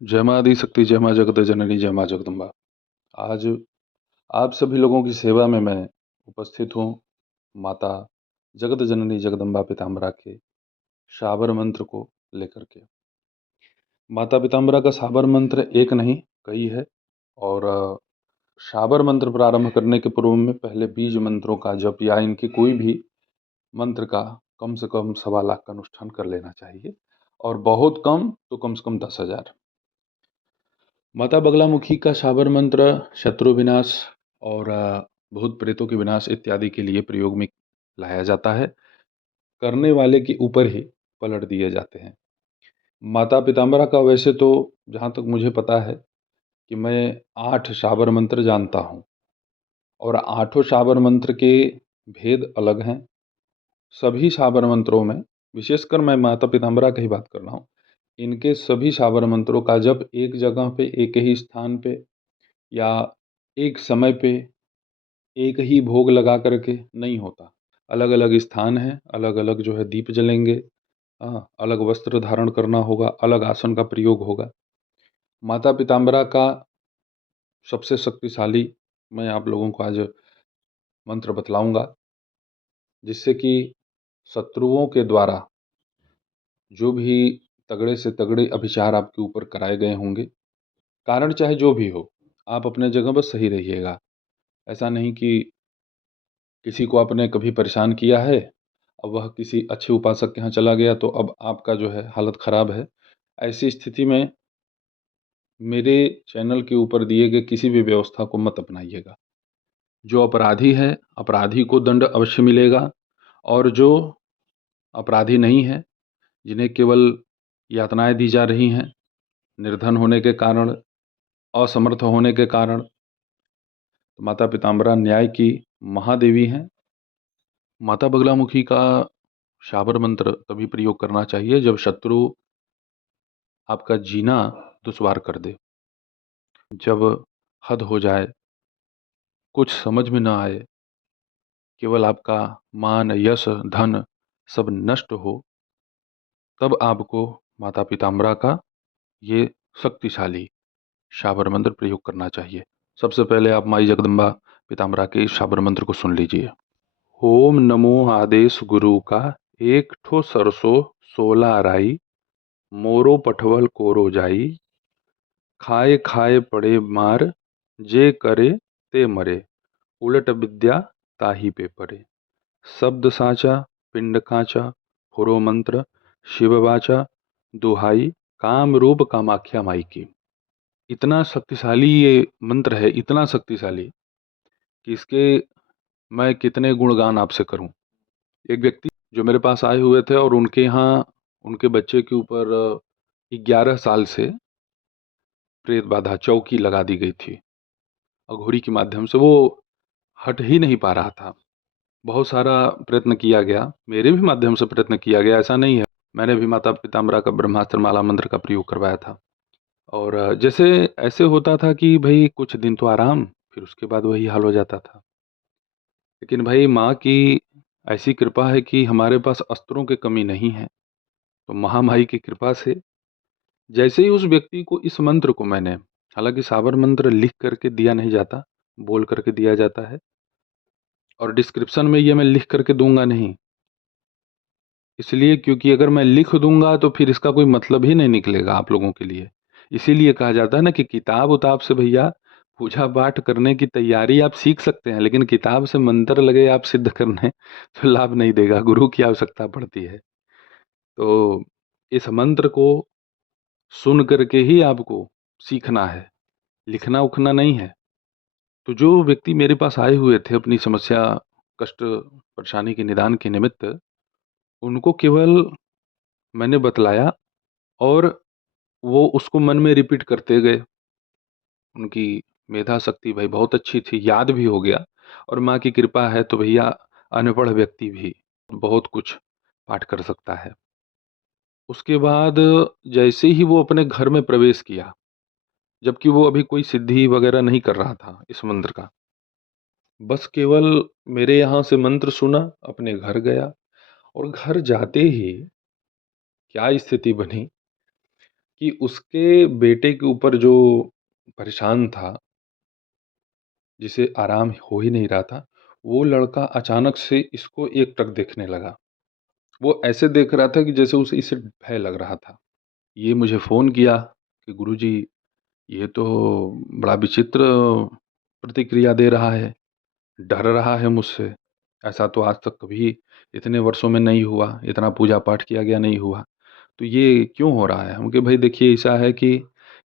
जय माँ आदि शक्ति, जय माँ जगत जननी, जय माँ जगदम्बा। आज आप सभी लोगों की सेवा में मैं उपस्थित हूँ। माता जगत जननी जगदम्बा पीताम्बरा के शाबर मंत्र को लेकर के। माता पीताम्बरा का शाबर मंत्र एक नहीं कई है। और शाबर मंत्र प्रारंभ करने के पूर्व में पहले बीज मंत्रों का जप या इनके कोई भी मंत्र का कम से कम 1.25 लाख का अनुष्ठान कर लेना चाहिए, और बहुत कम तो कम से कम 10,000। माता बगलामुखी का शाबर मंत्र शत्रु विनाश और भूत प्रेतों के विनाश इत्यादि के लिए प्रयोग में लाया जाता है। करने वाले के ऊपर ही पलट दिए जाते हैं। माता पीताम्बरा का वैसे तो जहाँ तक मुझे पता है कि मैं 8 शाबर मंत्र जानता हूँ, और 8 शाबर मंत्र के भेद अलग हैं। सभी शाबर मंत्रों में, विशेषकर मैं माता पीताम्बरा की ही बात कर रहा हूँ, इनके सभी शाबर मंत्रों का जब एक जगह पे, एक ही स्थान पे या एक समय पे एक ही भोग लगा करके नहीं होता। अलग अलग स्थान है, अलग अलग जो है दीप जलेंगे, हाँ, अलग वस्त्र धारण करना होगा, अलग आसन का प्रयोग होगा। माता पीताम्बरा का सबसे शक्तिशाली मैं आप लोगों को आज मंत्र बतलाऊंगा, जिससे कि शत्रुओं के द्वारा जो भी तगड़े से तगड़े अभिचार आपके ऊपर कराए गए होंगे, कारण चाहे जो भी हो, आप अपने जगह बस सही रहिएगा। ऐसा नहीं कि किसी को आपने कभी परेशान किया है, अब वह किसी अच्छे उपासक के यहाँ चला गया तो अब आपका जो है हालत ख़राब है। ऐसी स्थिति में मेरे चैनल के ऊपर दिए गए किसी भी व्यवस्था को मत अपनाइएगा। जो अपराधी है, अपराधी को दंड अवश्य मिलेगा, और जो अपराधी नहीं है, जिन्हें केवल यातनाएं दी जा रही हैं निर्धन होने के कारण, असमर्थ होने के कारण, तो माता पीताम्बरा न्याय की महादेवी हैं। माता बगलामुखी का शाबर मंत्र तभी प्रयोग करना चाहिए जब शत्रु आपका जीना दुश्वार कर दे, जब हद हो जाए, कुछ समझ में ना आए, केवल आपका मान यश धन सब नष्ट हो, तब आपको माता पीताम्बरा का ये शक्तिशाली शाबर मंत्र प्रयोग करना चाहिए। सबसे पहले आप माई जगदम्बा पीताम्बरा के इस शाबर मंत्र को सुन लीजिए। ओम नमो आदेश गुरु का, एक ठो सरसो 16 राई, मोरो पठवल कोरो जाई, खाए खाए पड़े मार, जे करे ते मरे, उलट विद्या ताही पे परे। शब्द साचा पिंड कांचा, फुरो मंत्र शिववाचा, दुहाई काम रूप कामाख्या माई की। इतना शक्तिशाली ये मंत्र है, इतना शक्तिशाली कि इसके मैं कितने गुणगान आपसे करूं। एक व्यक्ति जो मेरे पास आए हुए थे, और उनके यहाँ उनके बच्चे के ऊपर 11 साल से प्रेत बाधा चौकी लगा दी गई थी। अघोरी के माध्यम से वो हट ही नहीं पा रहा था। बहुत सारा प्रयत्न किया गया, मेरे भी माध्यम से प्रयत्न किया गया, ऐसा नहीं है। मैंने भी माता पीताम्बरा का ब्रह्मास्त्र माला मंत्र का प्रयोग करवाया था। और जैसे ऐसे होता था कि भाई कुछ दिन तो आराम, फिर उसके बाद वही हाल हो जाता था। लेकिन भाई माँ की ऐसी कृपा है कि हमारे पास अस्त्रों की कमी नहीं है। तो महामाई की कृपा से जैसे ही उस व्यक्ति को इस मंत्र को मैंने, हालांकि साबर मंत्र लिख करके दिया नहीं जाता, बोल करके दिया जाता है, और डिस्क्रिप्शन में ये मैं लिख करके दूंगा नहीं, इसलिए क्योंकि अगर मैं लिख दूंगा तो फिर इसका कोई मतलब ही नहीं निकलेगा आप लोगों के लिए। इसीलिए कहा जाता है ना कि किताब उताब से भैया पूजा पाठ करने की तैयारी आप सीख सकते हैं, लेकिन किताब से मंत्र लगे आप सिद्ध करने तो लाभ नहीं देगा, गुरु की आवश्यकता पड़ती है। तो इस मंत्र को सुन करके ही आपको सीखना है, लिखना उखना नहीं है। तो जो व्यक्ति मेरे पास आए हुए थे अपनी समस्या, कष्ट, परेशानी के निदान के निमित्त, उनको केवल मैंने बतलाया, और वो उसको मन में रिपीट करते गए। उनकी मेधा शक्ति भाई बहुत अच्छी थी, याद भी हो गया। और माँ की कृपा है तो भैया अनपढ़ व्यक्ति भी बहुत कुछ पाठ कर सकता है। उसके बाद जैसे ही वो अपने घर में प्रवेश किया, जबकि वो अभी कोई सिद्धि वगैरह नहीं कर रहा था इस मंत्र का, बस केवल मेरे यहाँ से मंत्र सुना, अपने घर गया, और घर जाते ही क्या स्थिति बनी कि उसके बेटे के ऊपर जो परेशान था, जिसे आराम हो ही नहीं रहा था, वो लड़का अचानक से इसको एकटक देखने लगा। वो ऐसे देख रहा था कि जैसे उसे इसे भय लग रहा था। ये मुझे फ़ोन किया कि गुरुजी, ये तो बड़ा विचित्र प्रतिक्रिया दे रहा है, डर रहा है मुझसे। ऐसा तो आज तक कभी इतने वर्षों में नहीं हुआ, इतना पूजा पाठ किया गया नहीं हुआ। तो ये क्यों हो रहा है? हम कहे भाई देखिए, ऐसा है कि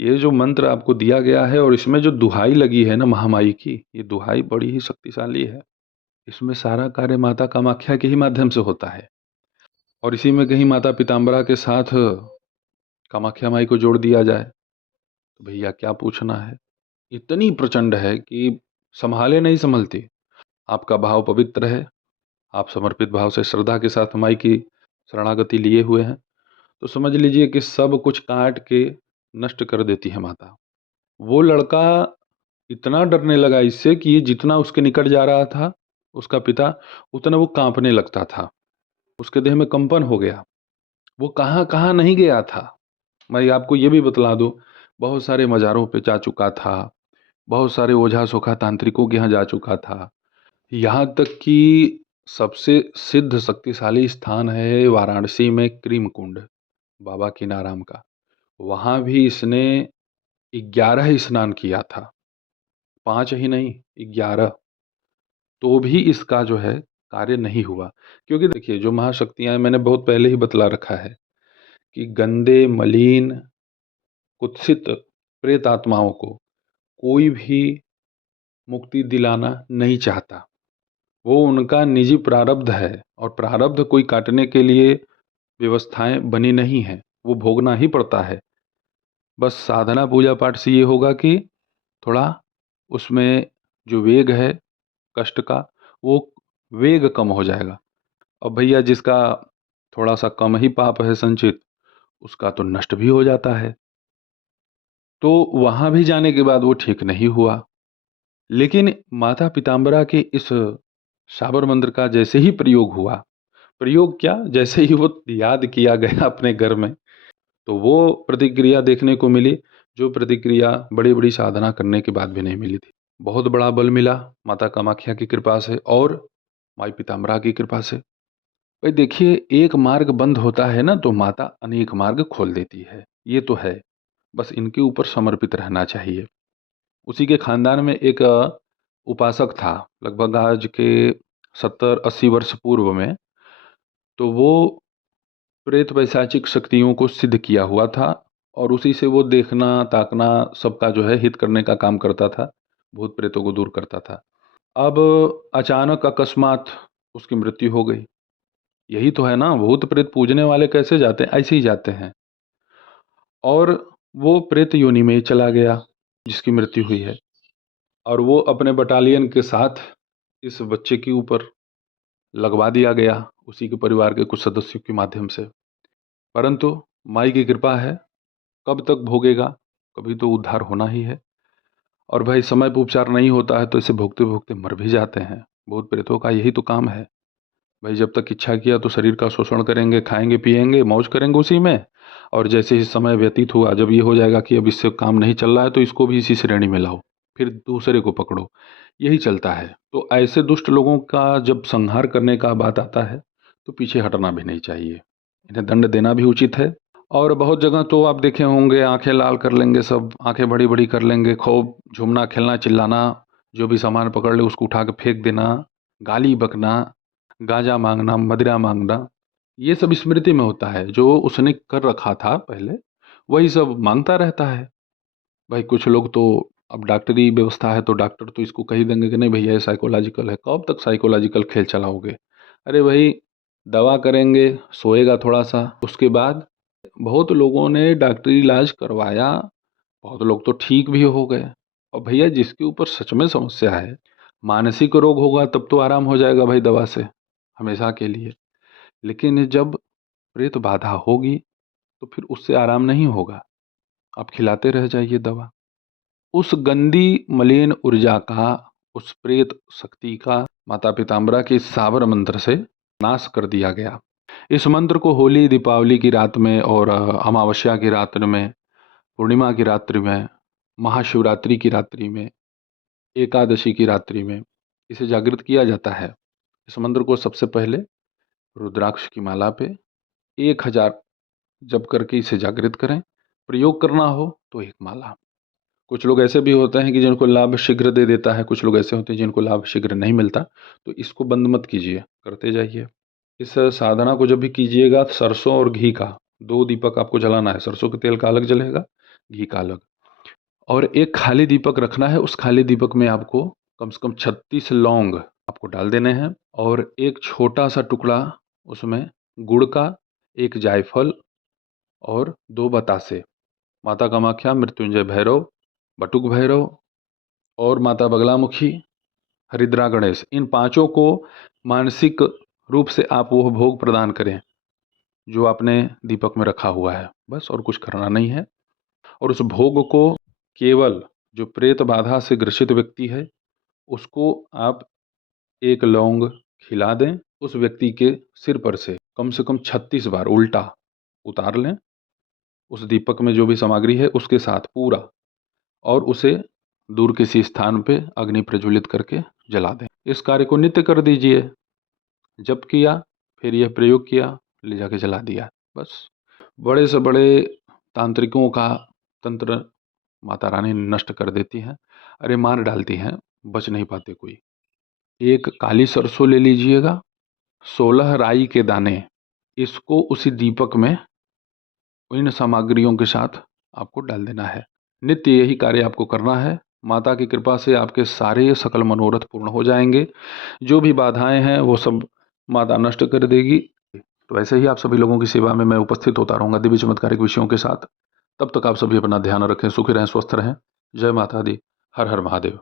ये जो मंत्र आपको दिया गया है और इसमें जो दुहाई लगी है ना महामाई की, ये दुहाई बड़ी ही शक्तिशाली है। इसमें सारा कार्य माता कामाख्या के ही माध्यम से होता है। और इसी में कहीं माता पीताम्बरा के साथ कामाख्या माई को जोड़ दिया जाए तो भैया क्या पूछना है। इतनी प्रचंड है कि संभाले नहीं संभलती। आपका भाव पवित्र है, आप समर्पित भाव से श्रद्धा के साथ माई की शरणागति लिए हुए हैं, तो समझ लीजिए कि सब कुछ काट के नष्ट कर देती है माता। वो लड़का इतना डरने लगा इससे कि ये जितना उसके निकट जा रहा था उसका पिता, उतना वो कांपने लगता था। उसके देह में कंपन हो गया। वो कहाँ कहाँ नहीं गया था। मैं आपको ये भी बतला दूं, बहुत सारे मज़ारों पे जा चुका था, बहुत सारे ओझा सोखा तांत्रिकों के यहाँ जा चुका था। यहाँ तक कि सबसे सिद्ध शक्तिशाली स्थान है वाराणसी में क्रीम कुंड, बाबा कीनाराम का। वहाँ भी इसने 11 स्नान किया था, 5 ही नहीं 11। तो भी इसका जो है कार्य नहीं हुआ। क्योंकि देखिए, जो महाशक्तियाँ हैं, मैंने बहुत पहले ही बतला रखा है कि गंदे, मलिन, कुत्सित प्रेत आत्माओं को कोई भी मुक्ति दिलाना नहीं चाहता। वो उनका निजी प्रारब्ध है और प्रारब्ध कोई काटने के लिए व्यवस्थाएं बनी नहीं हैं, वो भोगना ही पड़ता है। बस साधना पूजा पाठ से ये होगा कि थोड़ा उसमें जो वेग है कष्ट का, वो वेग कम हो जाएगा। अब भैया जिसका थोड़ा सा कम ही पाप है संचित, उसका तो नष्ट भी हो जाता है। तो वहाँ भी जाने के बाद वो ठीक नहीं हुआ। लेकिन माता पीताम्बरा के इस शाबर मंत्र का जैसे ही प्रयोग हुआ, प्रयोग क्या, जैसे ही वो याद किया गया अपने घर में, तो वो प्रतिक्रिया देखने को मिली, जो प्रतिक्रिया बड़ी बड़ी साधना करने के बाद भी नहीं मिली थी। बहुत बड़ा बल मिला माता कामाख्या की कृपा से और माई पीताम्बरा की कृपा से। भाई देखिए, एक मार्ग बंद होता है ना तो माता अनेक मार्ग खोल देती है, ये तो है। बस इनके ऊपर समर्पित रहना चाहिए। उसी के खानदान में एक उपासक था, लगभग आज के 70-80 वर्ष पूर्व में। तो वो प्रेत वैशाचिक शक्तियों को सिद्ध किया हुआ था और उसी से वो देखना ताकना सबका जो है हित करने का काम करता था, भूत प्रेतों को दूर करता था। अब अचानक अकस्मात उसकी मृत्यु हो गई। यही तो है ना, भूत प्रेत पूजने वाले कैसे जाते हैं, ऐसे ही जाते हैं। और वो प्रेत योनि में ही चला गया जिसकी मृत्यु हुई है। और वो अपने बटालियन के साथ इस बच्चे के ऊपर लगवा दिया गया, उसी के परिवार के कुछ सदस्यों के माध्यम से। परंतु माई की कृपा है, कब तक भोगेगा, कभी तो उद्धार होना ही है। और भाई समय पर उपचार नहीं होता है तो इसे भोगते भोगते मर भी जाते हैं। भूत प्रेतों का यही तो काम है। भाई जब तक इच्छा किया तो शरीर का शोषण करेंगे, खाएंगे पिएंगे, मौज करेंगे उसी में। और जैसे ही समय व्यतीत हुआ, जब ये हो जाएगा कि अब इससे काम नहीं चल रहा है तो इसको भी इसी श्रेणी में लाओ, फिर दूसरे को पकड़ो, यही चलता है। तो ऐसे दुष्ट लोगों का जब संहार करने का बात आता है तो पीछे हटना भी नहीं चाहिए, इन्हें दंड देना भी उचित है। और बहुत जगह तो आप देखे होंगे, आंखें लाल कर लेंगे, सब आंखें बड़ी बड़ी कर लेंगे, खूब झूमना खेलना चिल्लाना, जो भी सामान पकड़ ले उसको उठा के फेंक देना, गाली बकना, गांजा मांगना, मदिरा मांगना, ये सब स्मृति में होता है। जो उसने कर रखा था पहले वही सब मांगता रहता है। भाई कुछ लोग तो, अब डॉक्टरी व्यवस्था है तो डॉक्टर तो इसको कही देंगे कि नहीं भैया ये साइकोलॉजिकल है। कब तक साइकोलॉजिकल खेल चलाओगे? अरे भाई, दवा करेंगे, सोएगा थोड़ा सा, उसके बाद बहुत लोगों ने डॉक्टरी इलाज करवाया, बहुत लोग तो ठीक भी हो गए। और भैया जिसके ऊपर सच में समस्या है, मानसिक रोग होगा तब तो आराम हो जाएगा भाई दवा से, हमेशा के लिए। लेकिन जब प्रेत बाधा होगी तो फिर उससे आराम नहीं होगा, आप खिलाते रह जाइए दवा। उस गंदी मलिन ऊर्जा का, उस प्रेत शक्ति का माता पीताम्बरा के साबर मंत्र से नाश कर दिया गया। इस मंत्र को होली दीपावली की रात में और अमावस्या की रात में पूर्णिमा की रात्रि में, महाशिवरात्रि की रात्रि में, एकादशी की रात्रि में इसे जागृत किया जाता है। इस मंत्र को सबसे पहले रुद्राक्ष की माला पे 1000 जप करके इसे जागृत करें। प्रयोग करना हो तो एक माला। कुछ लोग ऐसे भी होते हैं कि जिनको लाभ शीघ्र दे देता है, कुछ लोग ऐसे होते हैं जिनको लाभ शीघ्र नहीं मिलता, तो इसको बंद मत कीजिए, करते जाइए। इस साधना को जब भी कीजिएगा, सरसों और घी का 2 दीपक आपको जलाना है। सरसों के तेल का अलग जलेगा, घी का अलग। और एक खाली दीपक रखना है। उस खाली दीपक में आपको कम से कम 36 लौंग आपको डाल देने हैं, और एक छोटा सा टुकड़ा उसमें गुड़ का, एक जायफल और 2 बतासे, माता कामाख्या, मृत्युंजय भैरव, बटुक भैरव और माता बगलामुखी, हरिद्रा गणेश, इन पांचों को मानसिक रूप से आप वो भोग प्रदान करें जो आपने दीपक में रखा हुआ है। बस और कुछ करना नहीं है। और उस भोग को केवल जो प्रेत बाधा से ग्रसित व्यक्ति है उसको आप एक लौंग खिला दें। उस व्यक्ति के सिर पर से कम 36 बार उल्टा उतार लें उस दीपक में जो भी सामग्री है उसके साथ पूरा, और उसे दूर किसी स्थान पे अग्नि प्रज्वलित करके जला दें। इस कार्य को नित्य कर दीजिए। जप किया, फिर यह प्रयोग किया, ले जाके जला दिया, बस। बड़े से बड़े तांत्रिकों का तंत्र माता रानी नष्ट कर देती हैं। अरे मार डालती हैं, बच नहीं पाते कोई। एक काली सरसों ले लीजिएगा, 16 राई के दाने, इसको उसी दीपक में इन सामग्रियों के साथ आपको डाल देना है। नित्य यही कार्य आपको करना है। माता की कृपा से आपके सारे सकल मनोरथ पूर्ण हो जाएंगे। जो भी बाधाएं हैं वो सब माता नष्ट कर देगी। तो ऐसे ही आप सभी लोगों की सेवा में मैं उपस्थित होता रहूँगा दिव्य चमत्कारिक विषयों के साथ। तब तक आप सभी अपना ध्यान रखें, सुखी रहें, स्वस्थ रहें। जय माता दी। हर हर महादेव।